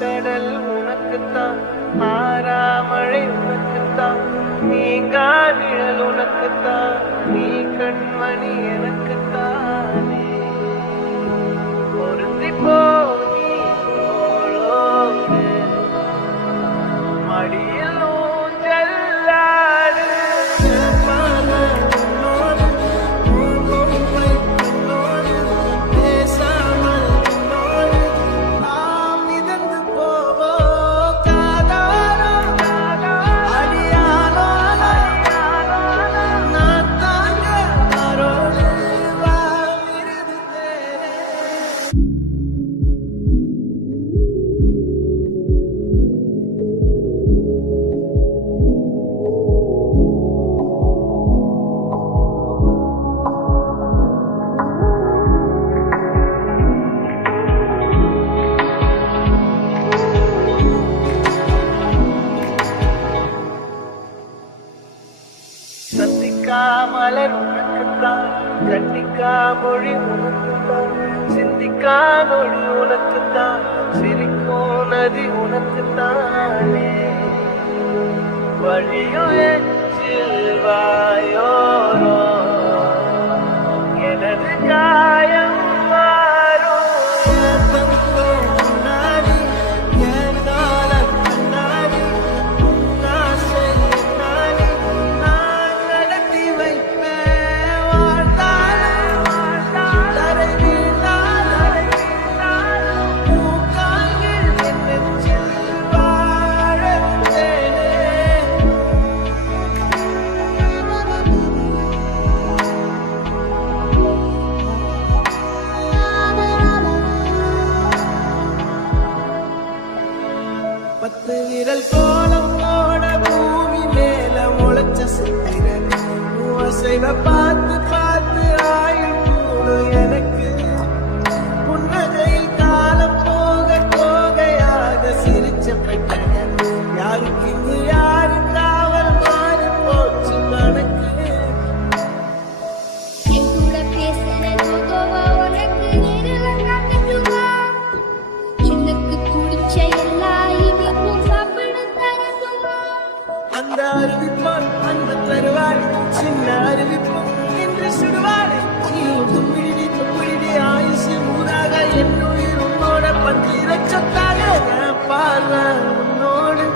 கடல் உனக்குத்தான், ஆறாமழை உனக்குத்தான், நீங்கா நிழல் உனக்குத்தான், நீ கண்மணி எனக்குத்தானே. பொருந்தி போ நீ போலோடு, மடியில் ஊஞ்சல்லாடு. சந்திக்கா மலர் உனக்குத்தான், கண்டிக்கா மொழி உனக்குத்தான், சிந்திக்கா நொடி உனக்குத்தான், சிரிக்கும் நதி உனக்குத்தானே. வழியும் எச்சில் வாயோரோ எனது காயம் மாறும். பத்து விரல் கோலம் போட பூமி மேல முளைச்ச சித்திரன் அசைவ பார்த்து பார்த்து ஆயுள் கூடு எனக்கு. புன்னகையில் காலம் போக போகையாக சிரிச்ச பெற்றனர், யாருக்கு இங்கு யாரு காவல் மாறி போச்சு கணக்கு. அந்த அறிவிப்பால் அந்த தருவாள் சின்ன அறிவிப்பும் என்று சுடுவாள். தும்பிடி தும்பிடி ஆயுசு ஊராக என்னுயிர் உன்னோட பத்திர சொத்தாக பார்வை உன்னோடு,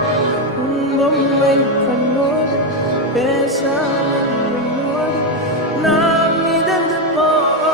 உன் பொம்மை கண்ணோடு பேசாமல் உன்னோடு நாம் மிதந்து போவோம்.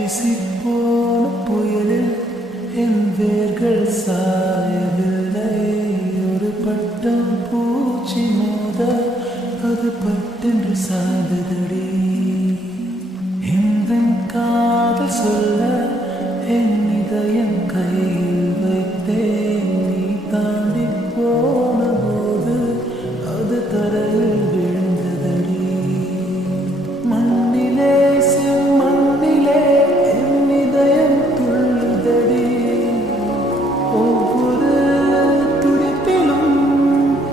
வீசிப்போன புயலில் என் வேர்கள் சாயவில்லை. ஒரு பட்டம் பூச்சி மோத அது பட்டென்று சாய்ந்ததடி. இந்த காதல் சொல்ல என் இதயம் கையில் வைத்தேன். நீ தாண்டி போன போது அது தரையில் விழுந்ததடி. மண்ணிலே செம்மண்ணிலே என் இதயம் துள்ளுதடி. ஒவ்வொரு துடிப்பிலும்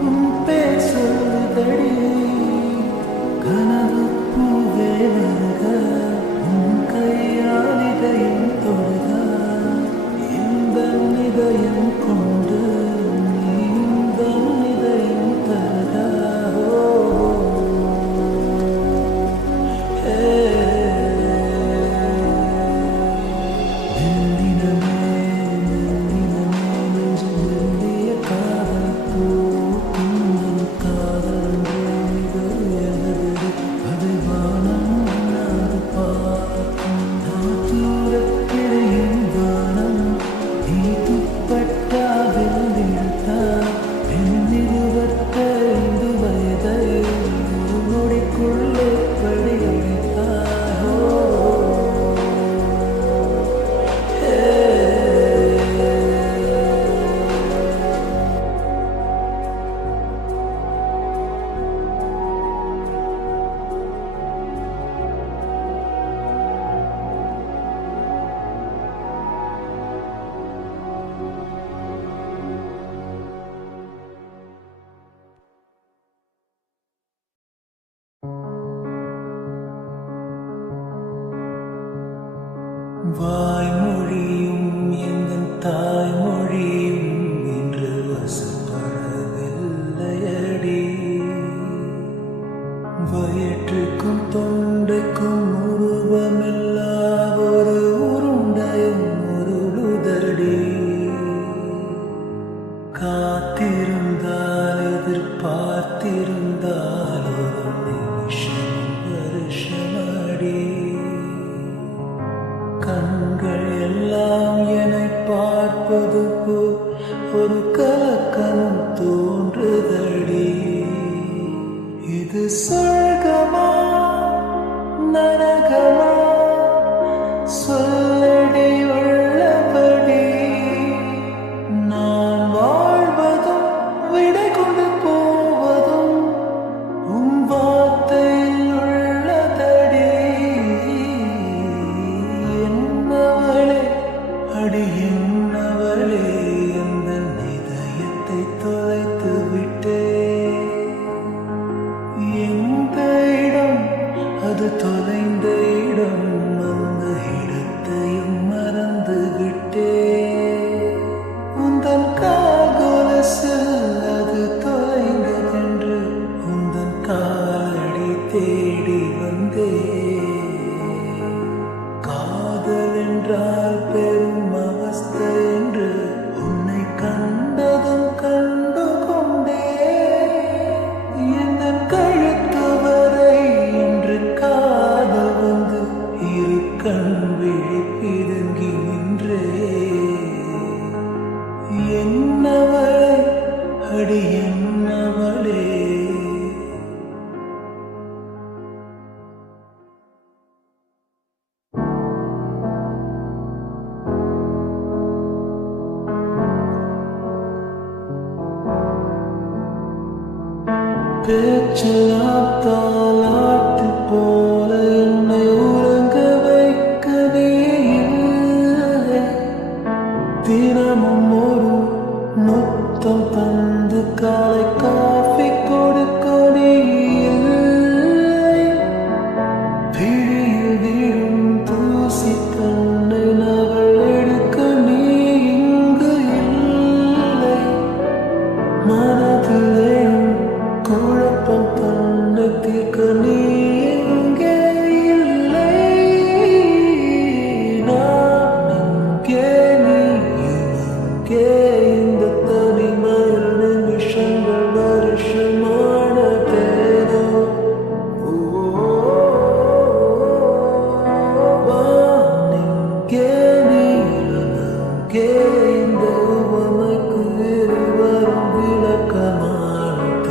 உன் பேர் சொல்லுதடி. கனவு பூவே வருக உன் கையால் இதயம் தொடுக. இந்த இதயம் கொண்டு நீ இந்த இதயம் தருக. வாய்மொழியும் எங்கள் தாய்மொழியும் இன்று வசப்படவில்லையடி. வயிற்றுக்கும் தொண்டைக்கும் உருவமில்லா ஒரு உருண்டையும் உருளுதடி. காத்திருந்தால் எதிர்பார்த்திருந்தால் ஒரு நிமிஷம் வருஷமடி. கண்கள் எல்லாம் என்னை பார்ப்பது போல் ஒரு கலக்கமும் தோன்றுதடி. இது சொர்க்கமா அது தொலைந்த இடம், அந்த இடத்தையும் மறந்து விட்டேன். உந்தன் கால்கொலுசு அது தொலைந்ததென்று உந்தன் காலடி தேடி வந்தேன். காதல் என்றால் பெரும் அவஸ்தை என்று உன்னை கண்டதும் கண்டு கொண்டேன். எந்தன் கழுத்து வரை என்று காதல் வந்து இரு கண் விழி பிதுங்கி நின்றே. என்னவளே அடி என்னவளே, பேச்செல்லாம் தாலாட்டு போல என்னை உறங்க வைக்க நீ இல்லை. தினமும் ஒரு முத்தம் தந்து காலை காஃபி கொடுக்க நீ இல்லை. பிழியில் விழும் தூசி கண்ணை நகல் எடுக்க நீ இங்கு இல்லை. மனதிலே குழப்பம் தன்னை தீர்க்க நீ இங்கே இல்லை. நான் இங்கே நீயும் அங்கே, இந்த தனிமையில் நிமிஷங்கள் வருஷமானதேனோ. நான் இங்கே நீயும் அங்கே, இந்த உவமைக்கு இருவரும் விளக்கமானதேனோ.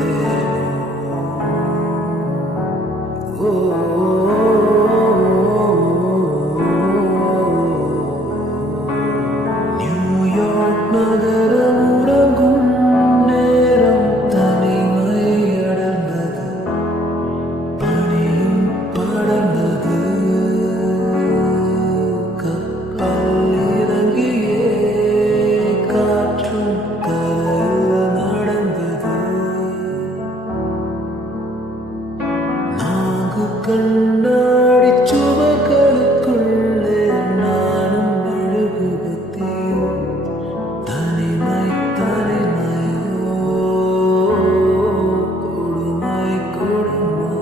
நியூயார்க் நகரம் உறங்கும் நேரம் தனிமை அடர்ந்தது, பனியும் படர்ந்தது. கப்பல் இறங்கியே காற்றும் கரையில் நடந்தது. கண்ணாடி சுவர்களுக்குள்ளே நானும் மெழுகுபத்தியும் தனிமை தனிமையோ கொடுமை கொடுமையோ.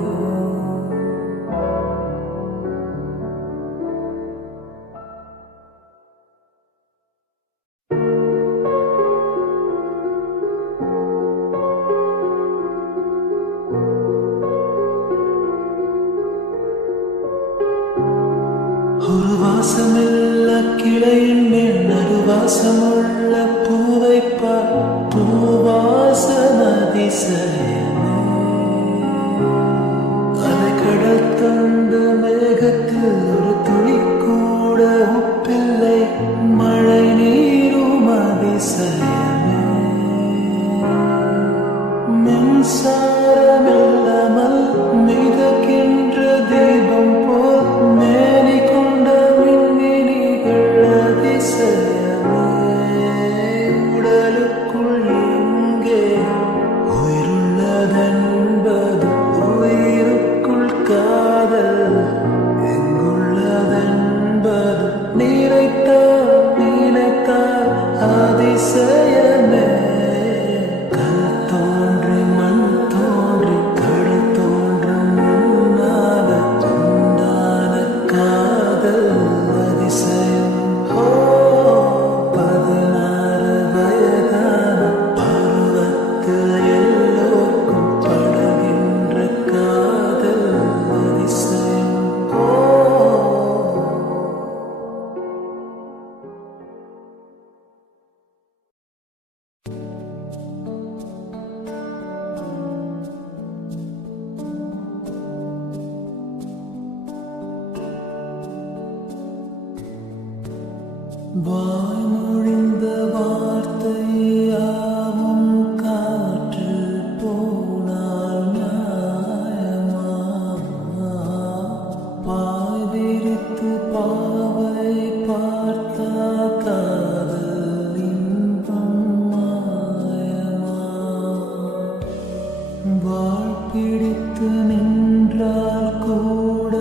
ஒரு வாசமில்ல கிளையின் மேல் நறுவாசமுள்ள பூவை பார், பூவாசம் அதிசயமே. அதை கடல் தந்த மேகத்தில் ஒரு துளி கூட உப்பில்லை, மழை நீரும் அதிசயமே. மின்சாரமில்லாமல் மிதக்கின்ற தீபம் போல் மேனி கொண்ட மின்மினிகள் அதிசயமே. உடலுக்குள் எங்கே உயிருள்ளதென்பது, உயிருக்குள் காதல் எங்குள்ளதென்பது நினைத்தால் நினைத்தால் அதிசயமே. வாய்மொழிந்த வார்த்தையாவும் காற்று போனால் நியாயமா? பாய் விரித்து பாவை பார்த்தா காதல் இன்பம் மாயமா? வாழ் பிடித்து நின்றால் கூட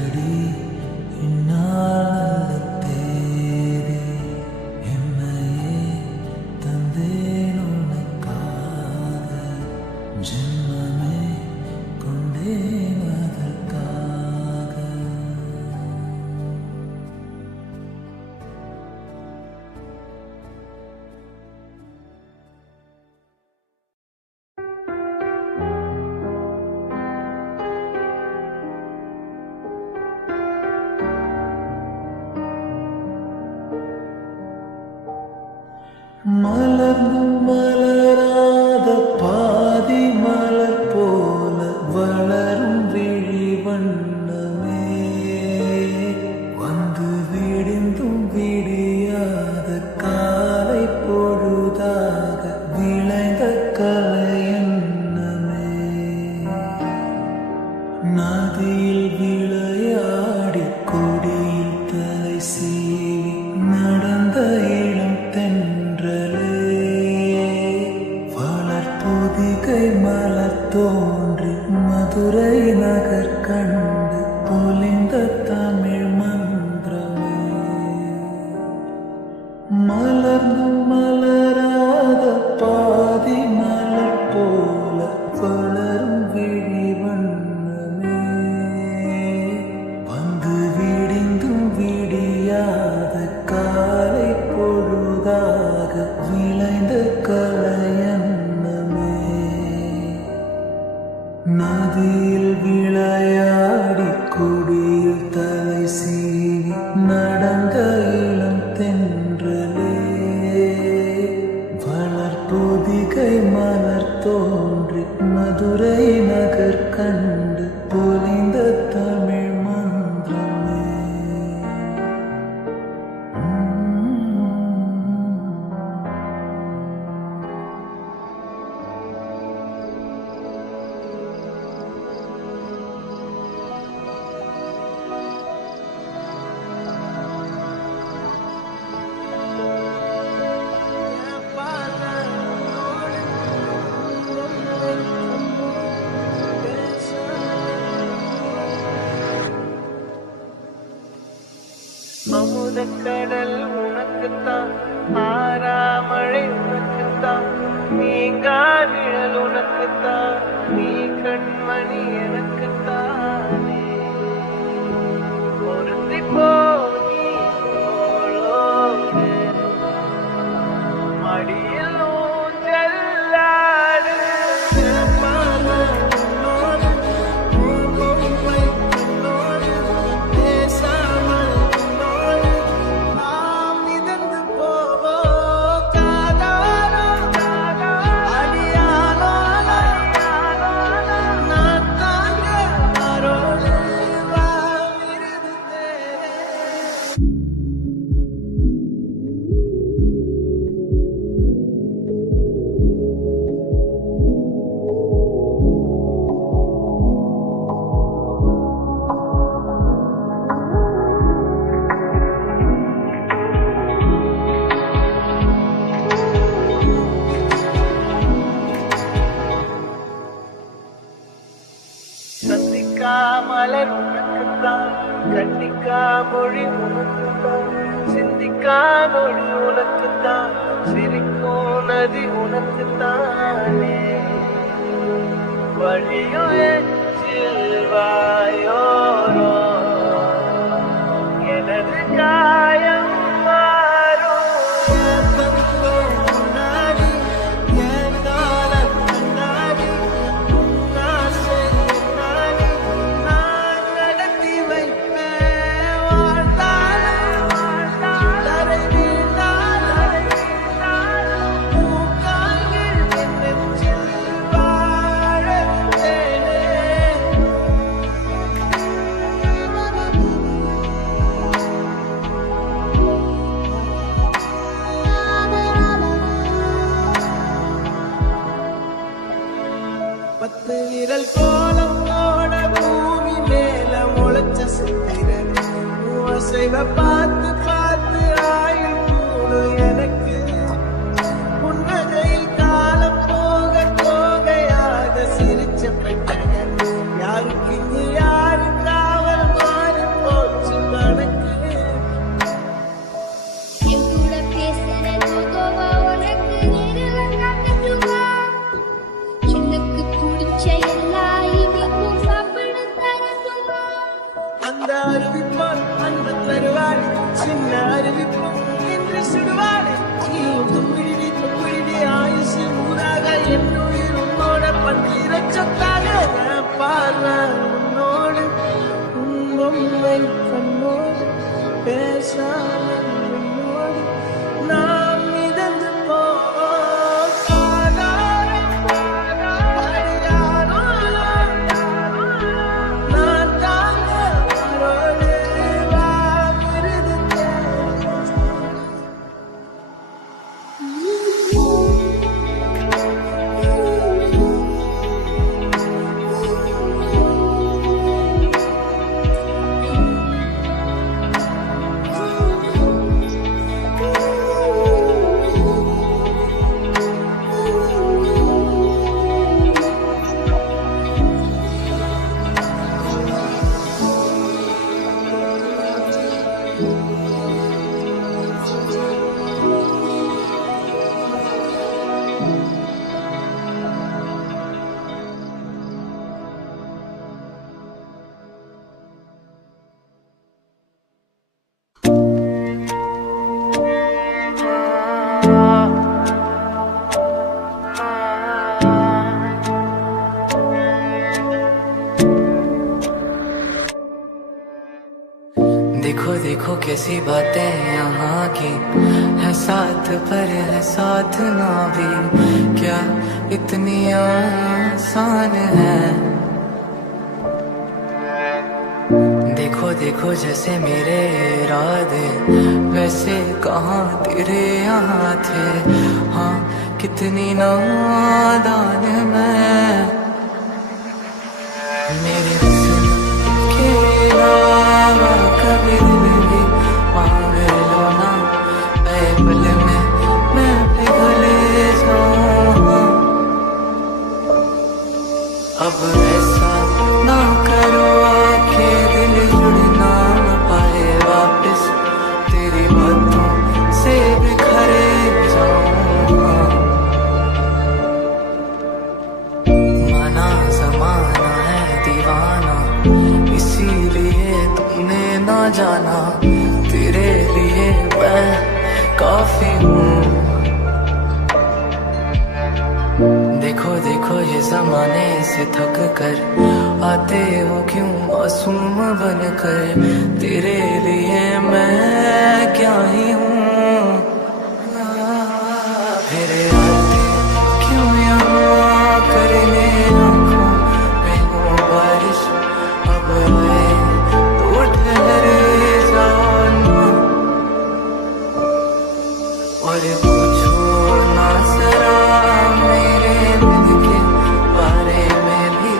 சொல்லடி இந்நாள் தேதி என்னையே தந்தேன் உனக்காக ஜென்மமே கொண்டேன் அதற்காக. மலர்ந்தும் மலராத பாதி மலர் போல வளரும் விழி வண்ணமே வந்து விடிந்தும் விடியாத காலை பொழுதாக விளைந்த கலையன்னமே நதியில் விளையாடி கொடியில் தலை சீவி நடந்த இளம் தென்றலே வளர்பொதிகை மலர் தோன்றி மதுரை நகர் கண்டு பொலிந்த தமிழ் மன்றமே மலர்ந்தும் மலராத பாதி மலர் போல வளரும் விழி வண்ணமே வந்து விடிந்தும் விடியாத காலை பொழுதாக விளைந்த கலையன்னமே நதியில் விளையாடி கொடியில் தலை சீவி நடந்த இளம் தென்றலே வளர்பொதிகை மலர் தோன்றி மதுரை நகர் கண்டு பொலிந்த தமிழ் மன்றமே. அமுதக்கடல் உனக்குத்தான், ஆறாமழை உனக்குத்தான், நீங்கா நிழல் உனக்குத்தான், நீ கண்மணி எனக்குத்தானே. பொருந்தி போனி போலோடு மடியில் ஊஞ்சல்லாடு மலர் உனக்குத்தான், கண்டிக்கா மொழி உனக்குத்தான், சிந்திக்கா நொடி உனக்குத்தான், சிரிக்கும் நதி உனக்குத்தானே. வழியும் எச்சில் வாயோரோ எனது காயம் மாறும் முன்னாடி என் கால கண்ணாடி உன்னாசை நாடி நான் நடத்தி வைப்பேன். வாழ்ந்தாலும் தரை வீழ்ந்தாலும் பூக்காய்கள் என் நெஞ்சில் வாழத்தேனே. பத்து விரல் கோலம் போட பூமி மேல முளைச்ச சித்திரன் அசைவ பார்த்து பார்த்து ஆயுள் கூடு எனக்கு. புன்னகையில் காலம் போக தோகையாக சிரிச்ச பெட்டகன் யாருக்கு இங்கு யாரு காவல் மாறி தவிப்பான் அந்த தருவாடு சின்ன அறிவிப்பும் என்று சுடுவாடு நீயும் தும்பிடி தும்பிடி ஆயுசு ஊராக என்னுயிர் உன்னோட பத்திர சொத்தாக பார்வை உன்னோடு உண்மை கண்ணோடு பேசாத உன்னோடு நாம் மிதந்து நான் தாங்க அவரோடு வாமிருது देखो देखो कैसी बातें यहाँ की है, साथ पर है साथ ना भी, क्या इतनी आसान है। देखो देखो जैसे मेरे इरादे वैसे कहाँ तेरे यहाँ थे, हाँ कितनी नादान मैं। मेरे हुस्न के अलावा कभी दिल भी मांग लो ना, ऐ पल में मैं पिघल जाऊँ। अब ऐसा ना करो कि दिल जुड़ ना पाए वापस, तेरी बातों से बिखर जाऊँ। माना जमाना है दीवाना, इसीलिए तुमने ना जाना, तेरे लिए मैं काफी हूँ। देखो देखो ये जमाने से थक कर आते हो क्यों मासूम बनकर, तेरे लिए मैं क्या ही हूँ। फिर आते क्यों यहाँ करने आँखों में हो बारिश, अब आए तो ठहरे जाओ ना। और पूछो ना जरा मेरे दिल के बारे में भी,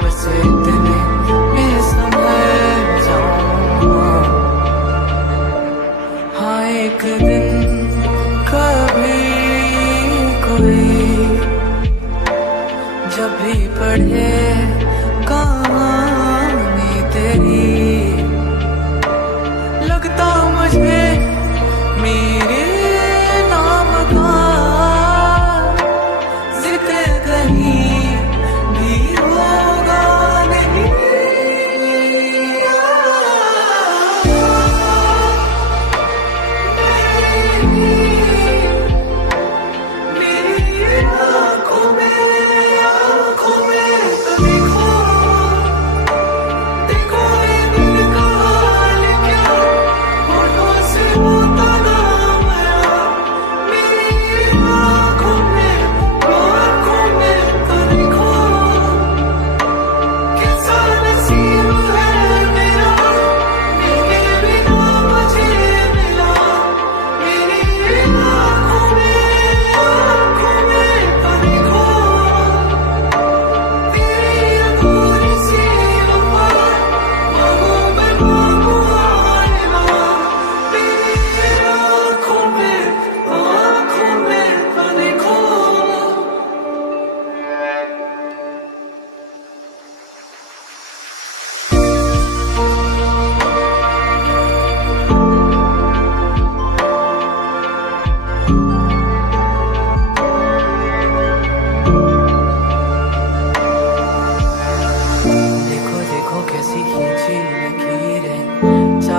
बस इतने में समझ जाऊँ। हाँ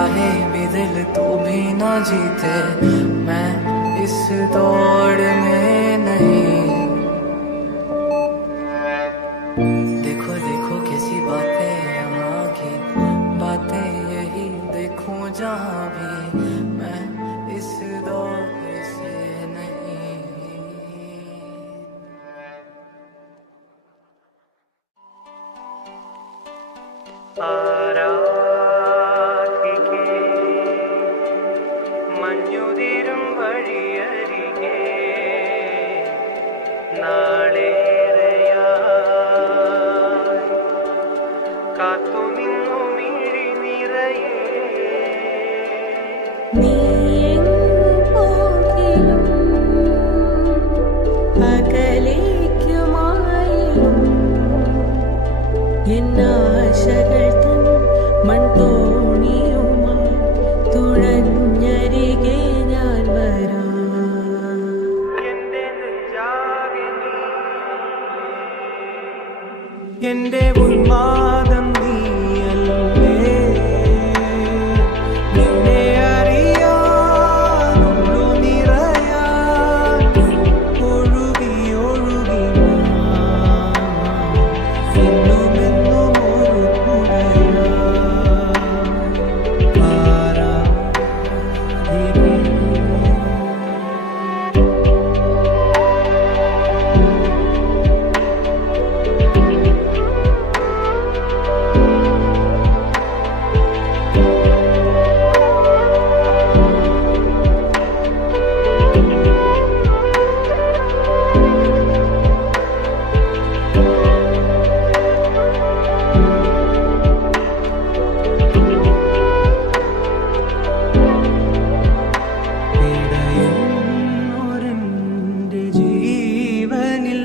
चाहे भी दिल तो भी ना जीते, मैं इस दौड़ में नहीं। देखो देखो कैसी बातें यहाँ की, बातें यही देखूं जहाँ भी, मैं इस दौर से नहीं। ആരാധിക്കേ മഞ്ഞുതിരും വഴിയരികെ നാളേറെയായി കാത്തുനിന്നു മിഴി നിറയെ നീ എങ്ങു പോകിലും അകലേക്കുമായിലും എന്നാശകൾ തൻ മൺതോണിയുമായി തുഴഞ്ഞരികെ ഞാൻ വരാം. എന്റെ നെഞ്ചാകെ നീയല്ലേ, എന്റെ ഉന്മാദം നീയല്ലേ, നിന്നെ അറിയാനുള്ളു നിറയാൻ ഒഴുകി ഒഴുകി എന്നുമെന്നും ഒരു പുഴയായി ആരാധിക്കേ. ഇടയുന്നൊരെന്റെ ജീവനിൽ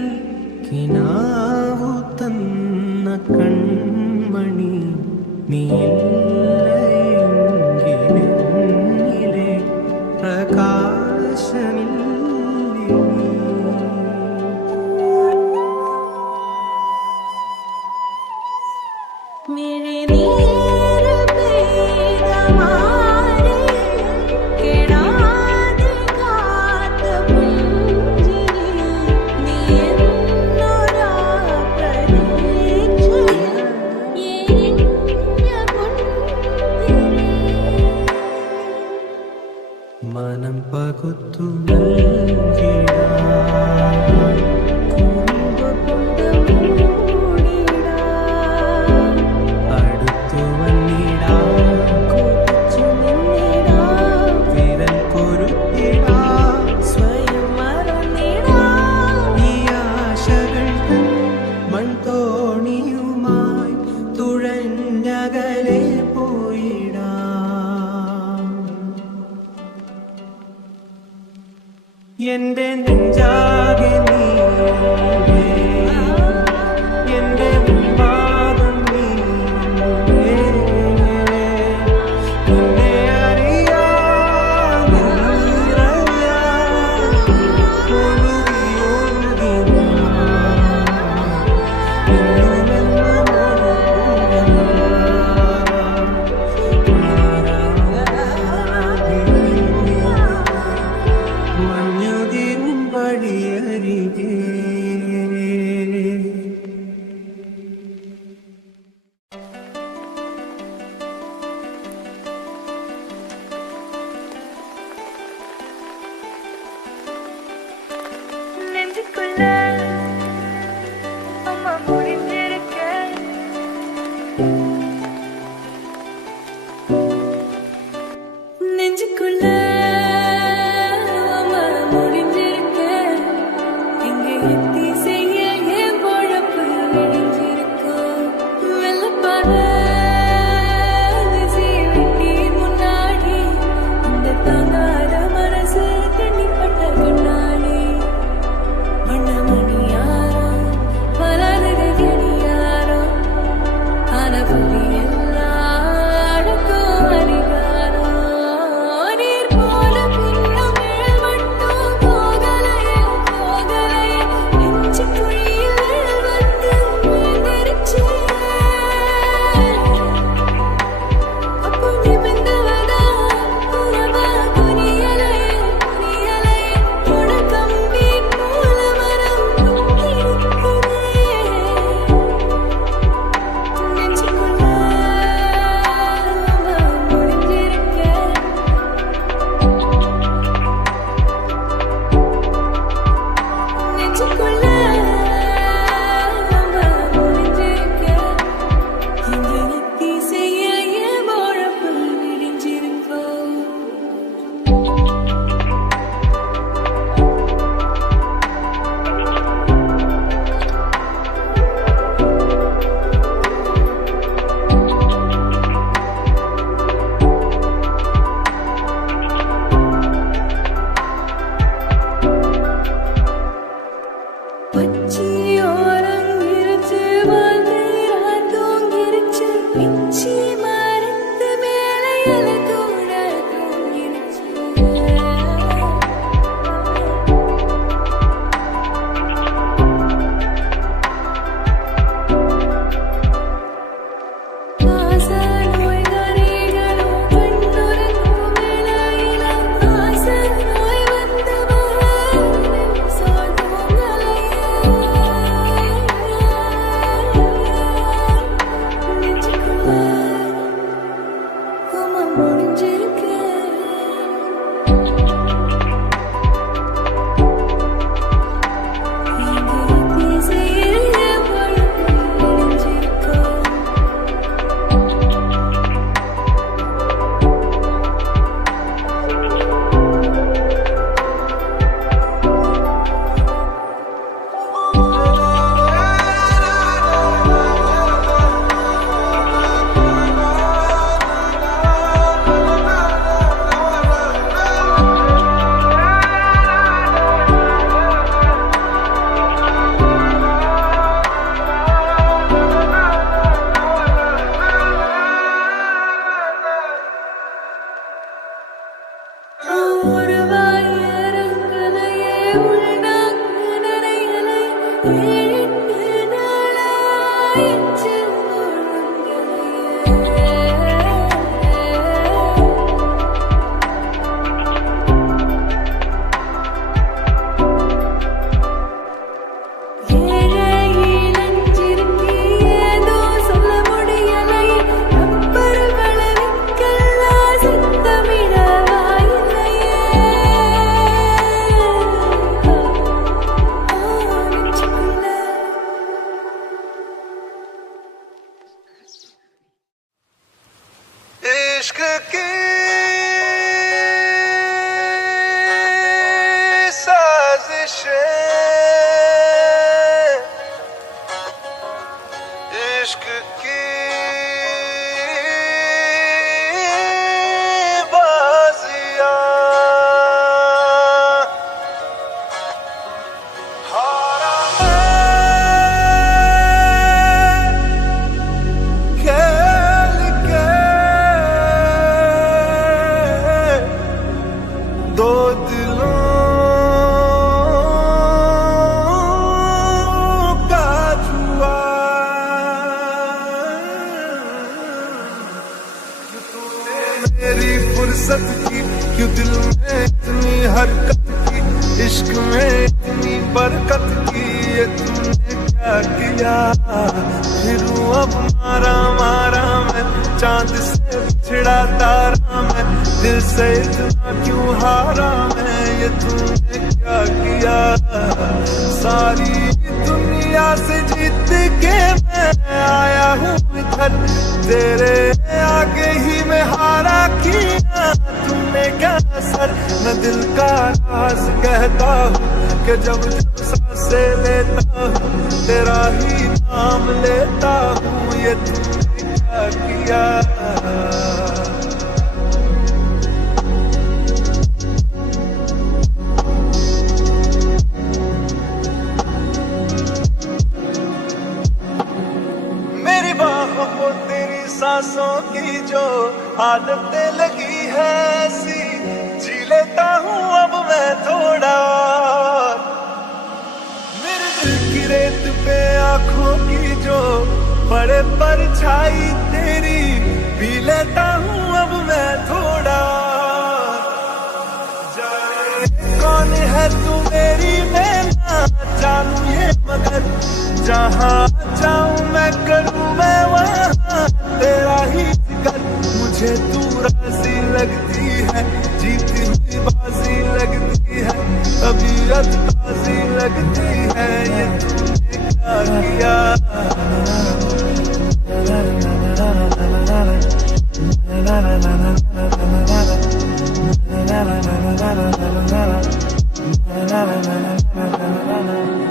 കിനാവു തന്ന കൺമണി, നീയില്ലയെങ്കിലെന്നിലെ പ്രകാശമില്ലേ. മിഴിനീര് പെയ്ത മാറിയിൽ കെടാതെ കാത്ത പുഞ്ചിരി, നീ എന്നൊരാ പ്രതീക്ഷയിൽ എരിഞ്ഞ പൊൻതിരി. മനം പകുത്തു നൽകിടാം, കുറുമ്പ് കൊണ്ട് മൂടിടാം, അടുത്തു വന്നിടാം, കൊതിച്ചു നിന്നിടാം, വിരൽ കൊരുത്തിടാം. സ്വയം മറന്നിടാം. ഈ ആശകൾ തൻ മൺതോണിയുമായി തുഴഞ്ഞകലെ പോയിടാം. എന്റെ നെഞ്ചാകെ നീയല്ലേ, എന്റെ ഉന്മാദം നീയല്ലേ, നിന്നെ അറിയാൻ നിറയാൻ ഒഴുകി ഒഴുകി എന്നുമെന്നും ഒരു പുഴയായി മഞ്ഞുതിരും വഴിയ की साजिशें, इश्क की बाजियां, हारा मैं खेल के दो दिलों का जुआ। मेरी फुर्सत की क्यों दिल में इतनी हरकत की, इश्क में इतनी बरकत की, ये तुमने क्या किया। फिरूं अब मारा मारा मैं, चांद से बिछड़ा तारा मैं, दिल से इतना क्यों हारा मैं, ये तुमने क्या किया। सारी दुनिया से जीत के मैं आया हूँ इधर, तेरे आगे ही मैं हारा किया। तुमने क्या असर न दिल का राज कहता हूँ कि जब जब सांसें लेता हूँ तेरा ही नाम लेता हूँ, ये तुमने क्या किया। मेरी बाहों को तेरी सांसों की जो आदतें लगी है ऐसी, जी लेता हूँ अब मैं थोड़ा। मेरे दिल की रेत पे आंखों की जो पड़े परछाई तेरी, पी लेता हूँ अब मैं थोड़ा। जाने कौन है तू मेरी, मैं ना जानू ये मगर, जहाँ जाऊँ मैं करूँ मैं वहाँ तेरा ही जिक्र। मुझे तू राजी लगती है, जीती हुई बाजी लगती है, तबीयत ताजी लगती है, ये तुमने क्या किया।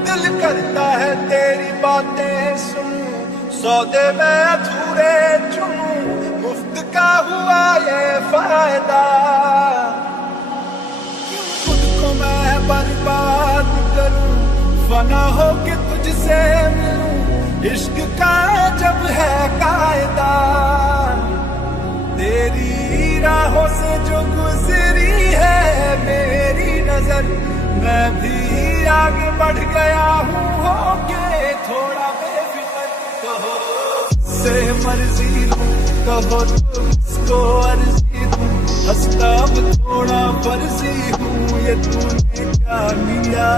दिल करता है तेरी बातें सुनूं, सौदे में अधूरे चुनूं, मुफ्त का हुआ ये फायदा। क्यों खुद को मैं बर्बाद करूं, फना हो के तुझसे मिलूं, इश्क का जब है कायदा। तेरी राहों से जो गुजरी है मेरी नजर, मैं भी आगे बढ़ गया हूँ होके थोड़ा बेफिक्र। कहो से मर्जी हूँ, कहो तो इसको अर्जी हूँ, हंसता अब थोड़ा फर्जी हूँ, ये तूने क्या किया।